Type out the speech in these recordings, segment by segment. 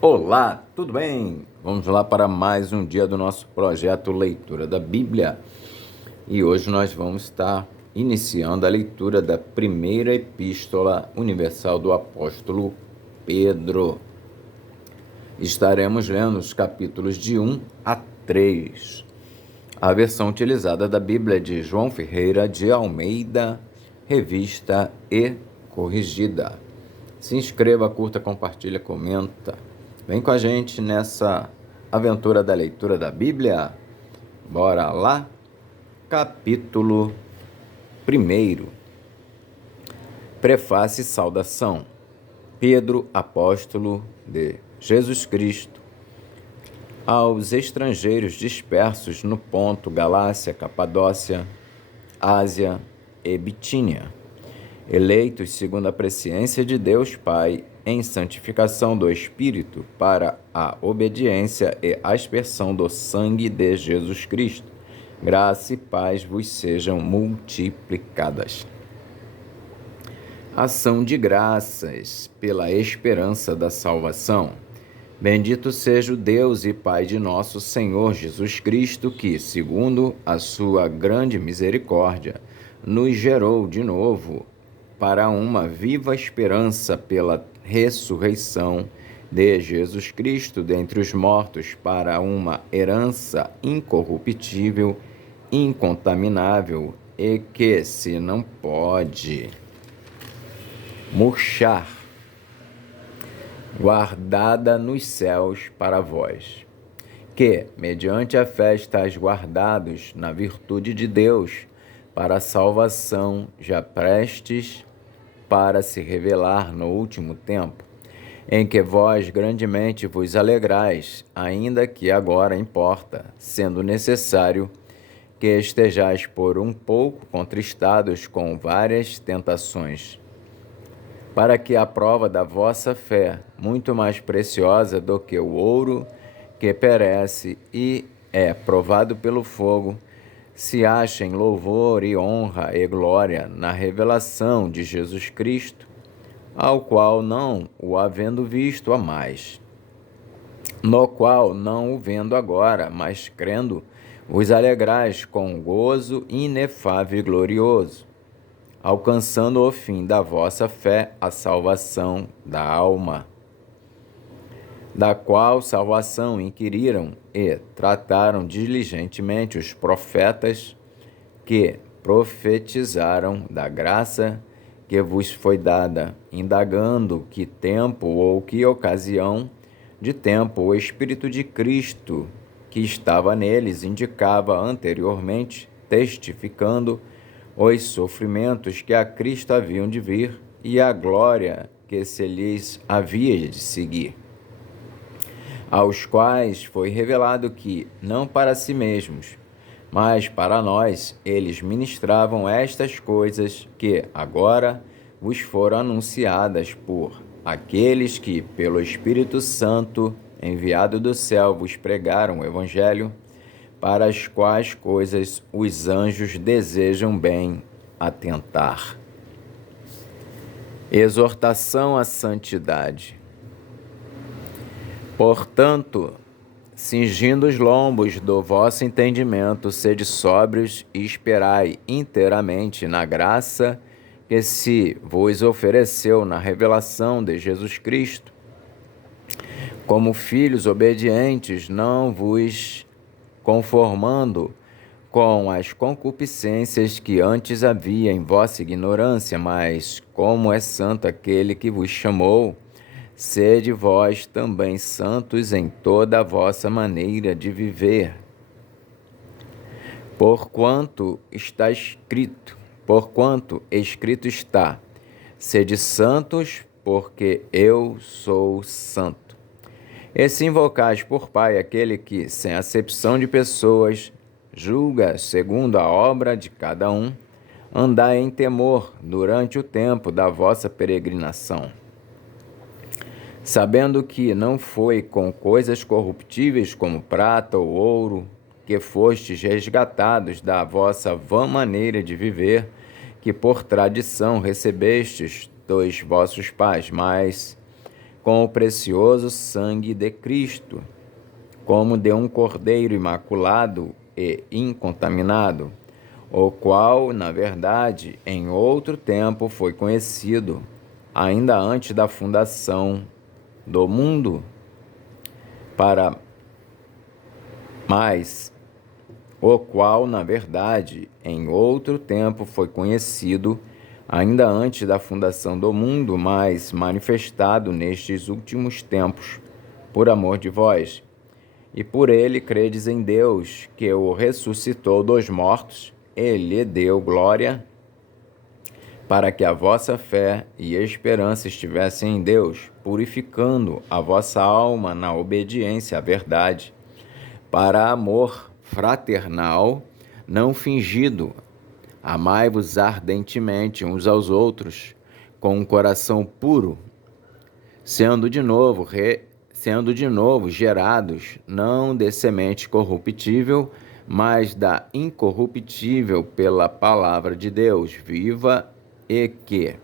Olá, tudo bem? Vamos lá para mais um dia do nosso projeto Leitura da Bíblia. E hoje nós vamos estar iniciando a leitura da primeira epístola universal do apóstolo Pedro. Estaremos lendo os capítulos de 1 a 3. A versão utilizada da Bíblia é de João Ferreira de Almeida, revista e corrigida. Se inscreva, curta, compartilha, comenta. Vem com a gente nessa aventura da leitura da Bíblia. Bora lá? Capítulo 1. Prefácio e saudação. Pedro, apóstolo de Jesus Cristo, aos estrangeiros dispersos no Ponto, Galácia, Capadócia, Ásia e Bitínia, eleitos segundo a presciência de Deus Pai, em santificação do Espírito, para a obediência e aspersão do sangue de Jesus Cristo. Graça e paz vos sejam multiplicadas. Ação de graças pela esperança da salvação. Bendito seja o Deus e Pai de nosso Senhor Jesus Cristo, que, segundo a sua grande misericórdia, nos gerou de novo para uma viva esperança pela ressurreição de Jesus Cristo dentre os mortos, para uma herança incorruptível, incontaminável e que se não pode murchar, guardada nos céus para vós, que, mediante a fé, estáis guardados na virtude de Deus, para a salvação já prestes para se revelar no último tempo, em que vós grandemente vos alegrais, ainda que agora importa, sendo necessário que estejais por um pouco contristados com várias tentações, para que a prova da vossa fé, muito mais preciosa do que o ouro que perece e é provado pelo fogo, se achem louvor e honra e glória na revelação de Jesus Cristo, ao qual não o havendo visto há mais, no qual não o vendo agora, mas crendo, vos alegrais com gozo inefável e glorioso, alcançando o fim da vossa fé, a salvação da alma, da qual salvação inquiriram e trataram diligentemente os profetas que profetizaram da graça que vos foi dada, indagando que tempo ou que ocasião de tempo o Espírito de Cristo que estava neles indicava anteriormente, testificando os sofrimentos que a Cristo haviam de vir e a glória que se lhes havia de seguir, aos quais foi revelado que, não para si mesmos, mas para nós, eles ministravam estas coisas que agora vos foram anunciadas por aqueles que, pelo Espírito Santo, enviado do céu, vos pregaram o Evangelho, para as quais coisas os anjos desejam bem atentar. Exortação à santidade. Portanto, cingindo os lombos do vosso entendimento, sede sóbrios e esperai inteiramente na graça que se vos ofereceu na revelação de Jesus Cristo. Como filhos obedientes, não vos conformando com as concupiscências que antes havia em vossa ignorância, mas como é santo aquele que vos chamou, sede vós também santos em toda a vossa maneira de viver. Porquanto escrito está, sede santos, porque eu sou santo. E se invocais por Pai aquele que, sem acepção de pessoas, julga segundo a obra de cada um, andai em temor durante o tempo da vossa peregrinação, sabendo que não foi com coisas corruptíveis como prata ou ouro que fostes resgatados da vossa vã maneira de viver, que por tradição recebestes dos vossos pais, mas com o precioso sangue de Cristo, como de um cordeiro imaculado e incontaminado, o qual, na verdade, em outro tempo foi conhecido, ainda antes da fundação do mundo, para mais, o qual, na verdade, em outro tempo foi conhecido, ainda antes da fundação do mundo, mas manifestado nestes últimos tempos, por amor de vós. E por ele credes em Deus, que o ressuscitou dos mortos, e lhe deu glória, para que a vossa fé e esperança estivessem em Deus, purificando a vossa alma na obediência à verdade, para amor fraternal, não fingido. Amai-vos ardentemente uns aos outros, com um coração puro, sendo de novo gerados, não de semente corruptível, mas da incorruptível pela palavra de Deus, viva e que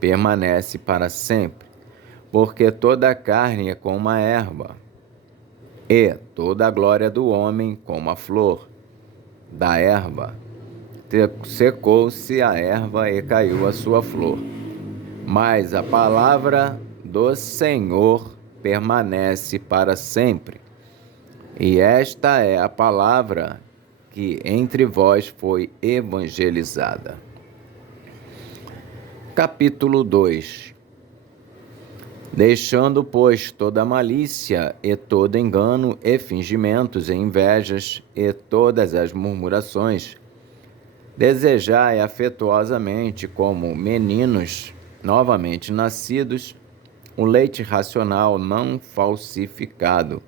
permanece para sempre. Porque toda a carne é como a erva, e toda a glória do homem como a flor da erva. Secou-se a erva e caiu a sua flor. Mas a palavra do Senhor permanece para sempre. E esta é a palavra que entre vós foi evangelizada. Capítulo 2. Deixando, pois, toda malícia e todo engano e fingimentos e invejas e todas as murmurações, desejai afetuosamente, como meninos novamente nascidos, o leite racional não falsificado,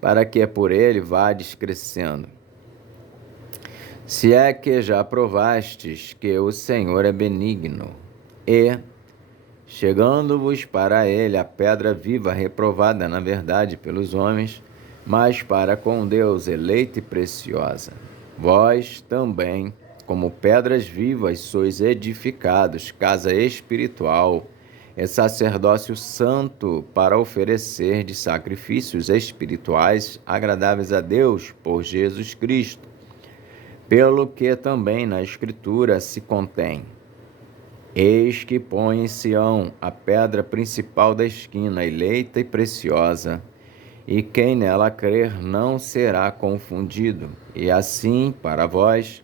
para que por ele vades crescendo. Se é que já provastes que o Senhor é benigno, e, chegando-vos para ele a pedra viva reprovada na verdade pelos homens, mas para com Deus eleita e preciosa, vós também, como pedras vivas, sois edificados, casa espiritual, é sacerdócio santo, para oferecer de sacrifícios espirituais agradáveis a Deus por Jesus Cristo. Pelo que também na Escritura se contém: eis que põe em Sião a pedra principal da esquina, eleita e preciosa, e quem nela crer não será confundido. E assim, para vós,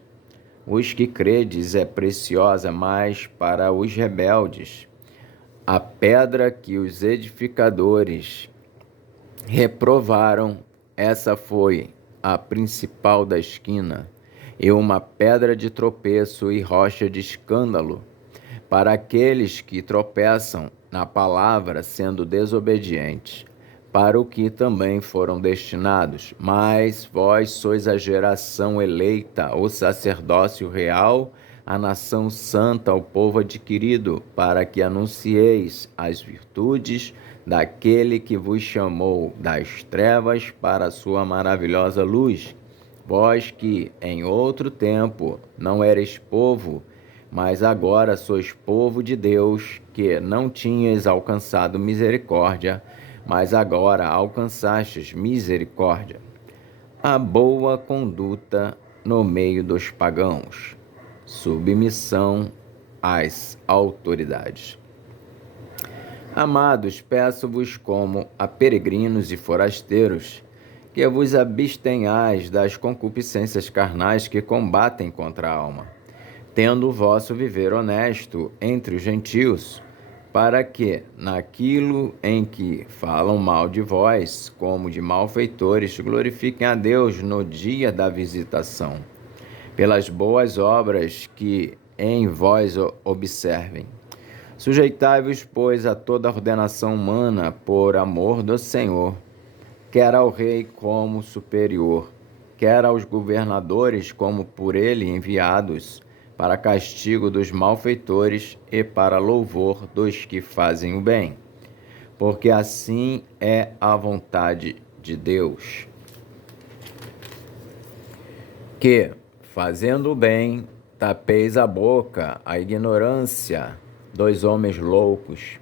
os que credes, é preciosa, mas para os rebeldes, a pedra que os edificadores reprovaram, essa foi a principal da esquina, e uma pedra de tropeço e rocha de escândalo, para aqueles que tropeçam na palavra, sendo desobedientes, para o que também foram destinados. Mas vós sois a geração eleita, o sacerdócio real, a nação santa, o povo adquirido, para que anuncieis as virtudes daquele que vos chamou das trevas para a sua maravilhosa luz. Vós que, em outro tempo, não eres povo, mas agora sois povo de Deus, que não tinhas alcançado misericórdia, mas agora alcançastes misericórdia. A boa conduta no meio dos pagãos. Submissão às autoridades. Amados, peço-vos como a peregrinos e forasteiros, que vos abstenhais das concupiscências carnais que combatem contra a alma, tendo o vosso viver honesto entre os gentios, para que, naquilo em que falam mal de vós, como de malfeitores, glorifiquem a Deus no dia da visitação, pelas boas obras que em vós observem. Sujeitai-vos, pois, a toda a ordenação humana por amor do Senhor, quer ao rei como superior, quer aos governadores como por ele enviados, para castigo dos malfeitores e para louvor dos que fazem o bem, porque assim é a vontade de Deus. Que, fazendo o bem, tapeis a boca, a ignorância dos homens loucos,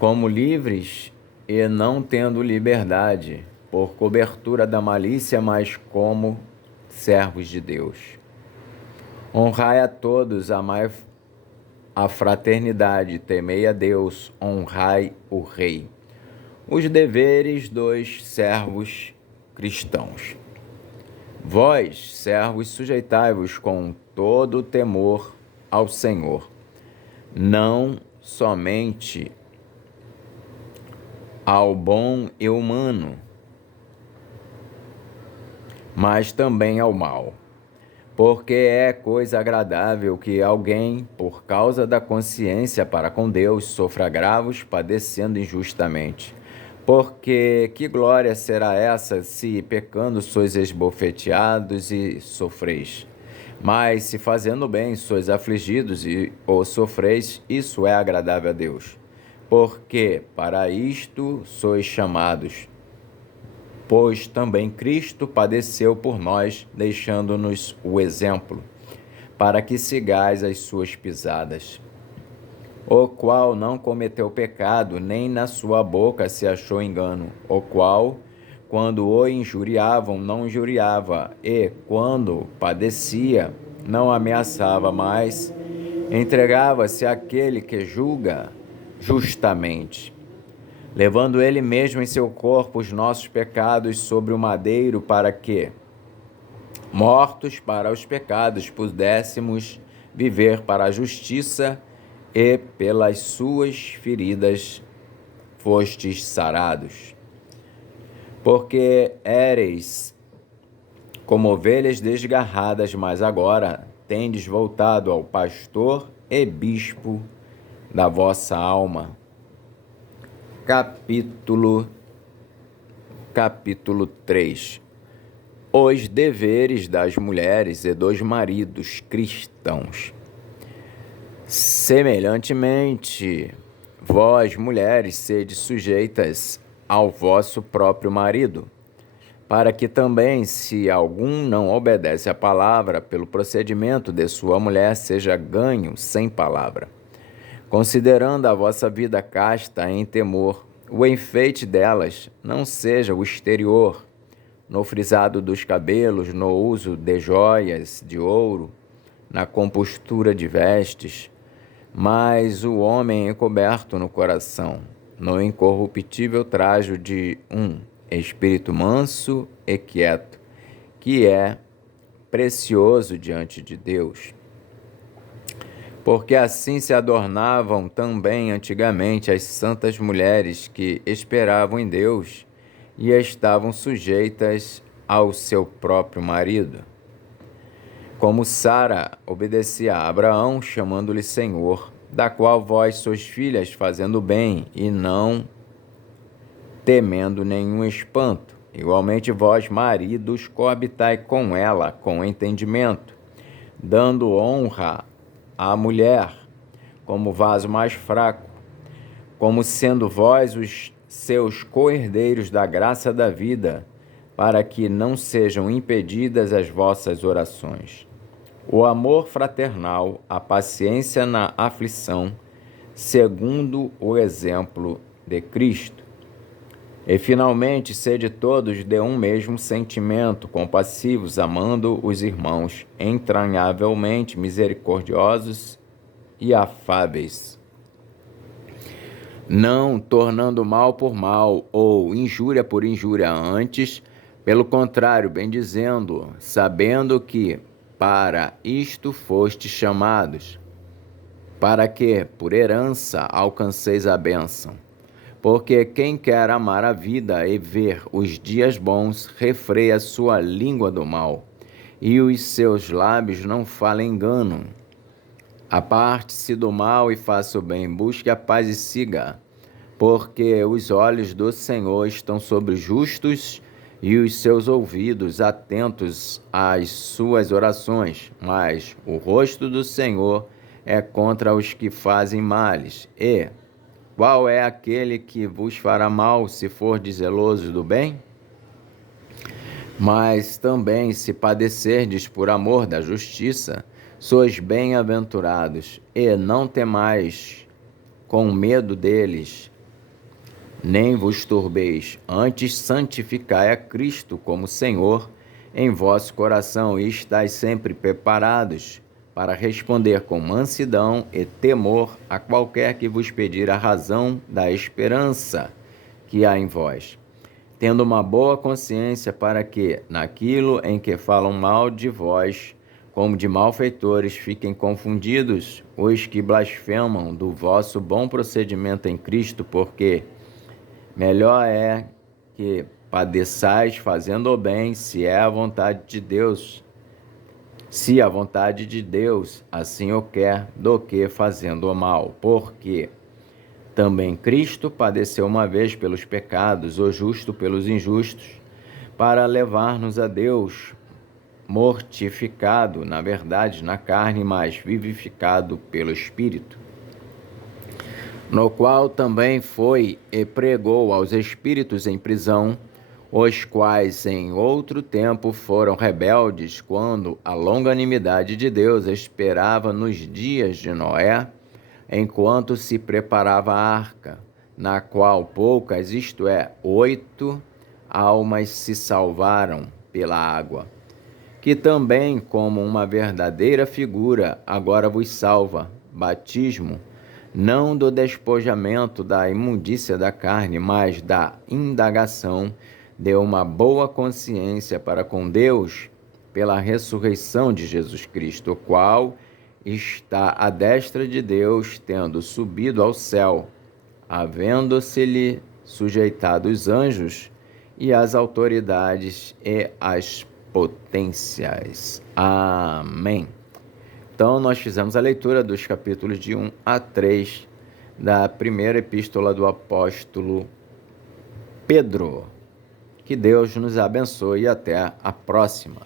como livres e não tendo liberdade, por cobertura da malícia, mas como servos de Deus. Honrai a todos, amai a fraternidade, temei a Deus, honrai o Rei. Os deveres dos servos cristãos. Vós, servos, sujeitai-vos com todo o temor ao Senhor, não somente ao bom e humano, mas também ao mal, porque é coisa agradável que alguém, por causa da consciência para com Deus, sofra agravos, padecendo injustamente. Porque que glória será essa, se pecando sois esbofeteados e sofreis? Mas se fazendo bem sois afligidos ou sofreis, isso é agradável a Deus. Porque para isto sois chamados, pois também Cristo padeceu por nós, deixando-nos o exemplo, para que sigais as suas pisadas. O qual não cometeu pecado, nem na sua boca se achou engano, o qual, quando o injuriavam, não injuriava, e, quando padecia, não ameaçava, mas entregava-se àquele que julga justamente, levando ele mesmo em seu corpo os nossos pecados sobre o madeiro, para que, mortos para os pecados, pudéssemos viver para a justiça, e pelas suas feridas fostes sarados. Porque éreis como ovelhas desgarradas, mas agora tendes voltado ao pastor e bispo da vossa alma. Capítulo 3. Os deveres das mulheres e dos maridos cristãos. Semelhantemente, vós, mulheres, sede sujeitas ao vosso próprio marido, para que também, se algum não obedece à palavra, pelo procedimento de sua mulher, seja ganho sem palavra. Considerando a vossa vida casta em temor, o enfeite delas não seja o exterior, no frisado dos cabelos, no uso de joias de ouro, na compostura de vestes, mas o homem encoberto no coração, no incorruptível trajo de um espírito manso e quieto, que é precioso diante de Deus. Porque assim se adornavam também antigamente as santas mulheres que esperavam em Deus e estavam sujeitas ao seu próprio marido. Como Sara obedecia a Abraão, chamando-lhe Senhor, da qual vós sois filhas, fazendo bem e não temendo nenhum espanto. Igualmente vós, maridos, coabitai com ela com entendimento, dando honra à mulher como vaso mais fraco, como sendo vós os seus co-herdeiros da graça da vida, para que não sejam impedidas as vossas orações. O amor fraternal, a paciência na aflição, segundo o exemplo de Cristo. E, finalmente, sede todos de um mesmo sentimento, compassivos, amando os irmãos, entranhavelmente misericordiosos e afáveis, não tornando mal por mal ou injúria por injúria, antes, pelo contrário, bendizendo, sabendo que para isto fostes chamados, para que, por herança, alcanceis a bênção. Porque quem quer amar a vida e ver os dias bons, refreia sua língua do mal, e os seus lábios não falem engano. Aparte-se do mal e faça o bem, busque a paz e siga, porque os olhos do Senhor estão sobre os justos e os seus ouvidos atentos às suas orações, mas o rosto do Senhor é contra os que fazem males. E qual é aquele que vos fará mal se fordes zelosos do bem? Mas também, se padecerdes por amor da justiça, sois bem-aventurados, e não temais com medo deles, Nem vos turbeis, antes santificai a Cristo como Senhor em vosso coração e estáis sempre preparados para responder com mansidão e temor a qualquer que vos pedir a razão da esperança que há em vós, tendo uma boa consciência para que, naquilo em que falam mal de vós, como de malfeitores, fiquem confundidos os que blasfemam do vosso bom procedimento em Cristo, porque melhor é que padeçais fazendo o bem, se é a vontade de Deus, se a vontade de Deus assim o quer, do que fazendo o mal. Porque também Cristo padeceu uma vez pelos pecados, o justo pelos injustos, para levar-nos a Deus, mortificado, na verdade, na carne, mas vivificado pelo Espírito, no qual também foi e pregou aos espíritos em prisão, os quais em outro tempo foram rebeldes, quando a longanimidade de Deus esperava nos dias de Noé, enquanto se preparava a arca, na qual poucas, isto é, 8 almas se salvaram pela água, que também, como uma verdadeira figura, agora vos salva, batismo, não do despojamento da imundícia da carne, mas da indagação de uma boa consciência para com Deus, pela ressurreição de Jesus Cristo, o qual está à destra de Deus, tendo subido ao céu, havendo-se-lhe sujeitado os anjos e as autoridades e as potências. Amém. Então, nós fizemos a leitura dos capítulos de 1 a 3 da primeira epístola do apóstolo Pedro. Que Deus nos abençoe e até a próxima.